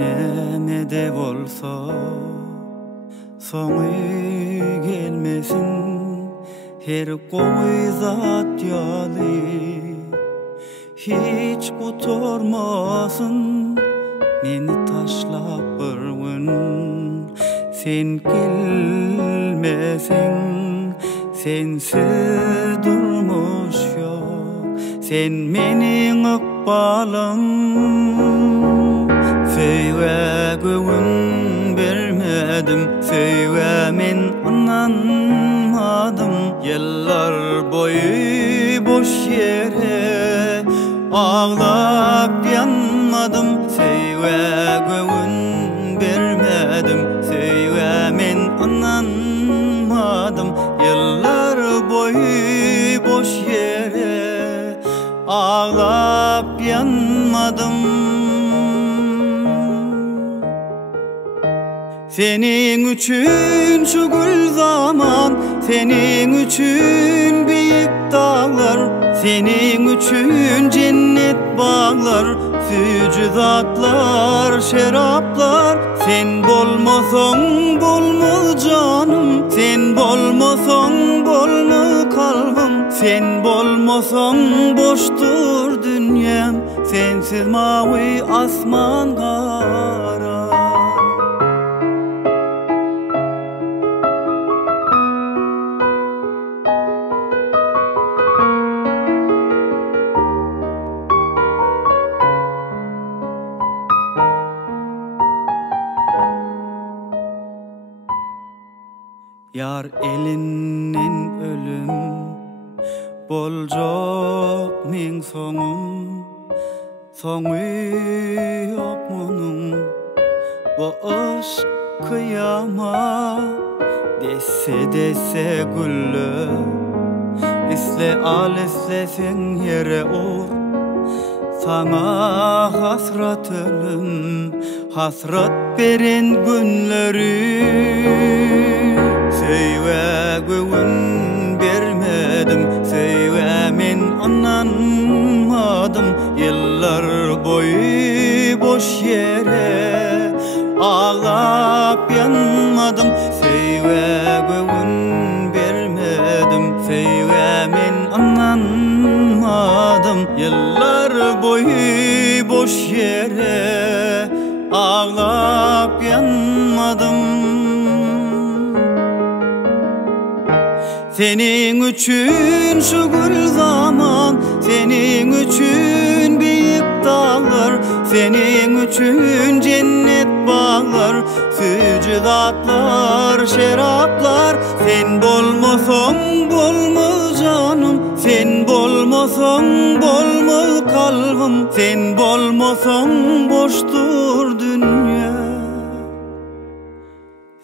Näme bolsa soňy gelmesin, her gowy zat ýaly hiç gutormasyn. Meni taşlap bir gün sen gelmeseň, sensiz durmuş ýok, sen meniň ykbalym. Söýwe göwün bermedim, söýwe men ananmadım. Yıllar boyu boş yere ağlap yanmadım. Söýwe göwün bermedim, söýwe men ananmadım. Yıllar boyu boş yere ağlap yanmadım. Senin üçün şu gül zaman, senin üçün büyük dağlar, senin üçün cennet bağlar, fücüdatlar, şeraplar. Sen bolmasoň bolmaz canım, sen bolmasoň bolmaz kalbim, sen bolmasoň boştur dünyam, sensiz mavi asman kara. Yar elinden ölüm boljak men soňum, soňy ýok munun. Bu aşk kıyamat dese güllü, isle al isleseň yere or. Sana hasrat ölüm, hasrat beren günleri. Söýwe göwün bermedim, söýwe men ananmadım. Yıllar boyu boş yere ağlap yanmadım. Söýwe göwün bermedim, söýwe men ananmadım. Yıllar boyu boş yere ağlap yanmadım. Senin üçün şu gül zaman, senin üçün büyük dağlar, senin üçün cennet bağlar, fücüdatlar, şeraplar. Sen bolmasoň bolmaz canım, sen bolmasoň bolmaz kalbim, sen bolmasoň boştur dünya,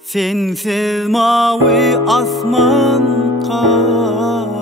sensiz mavi asman kara.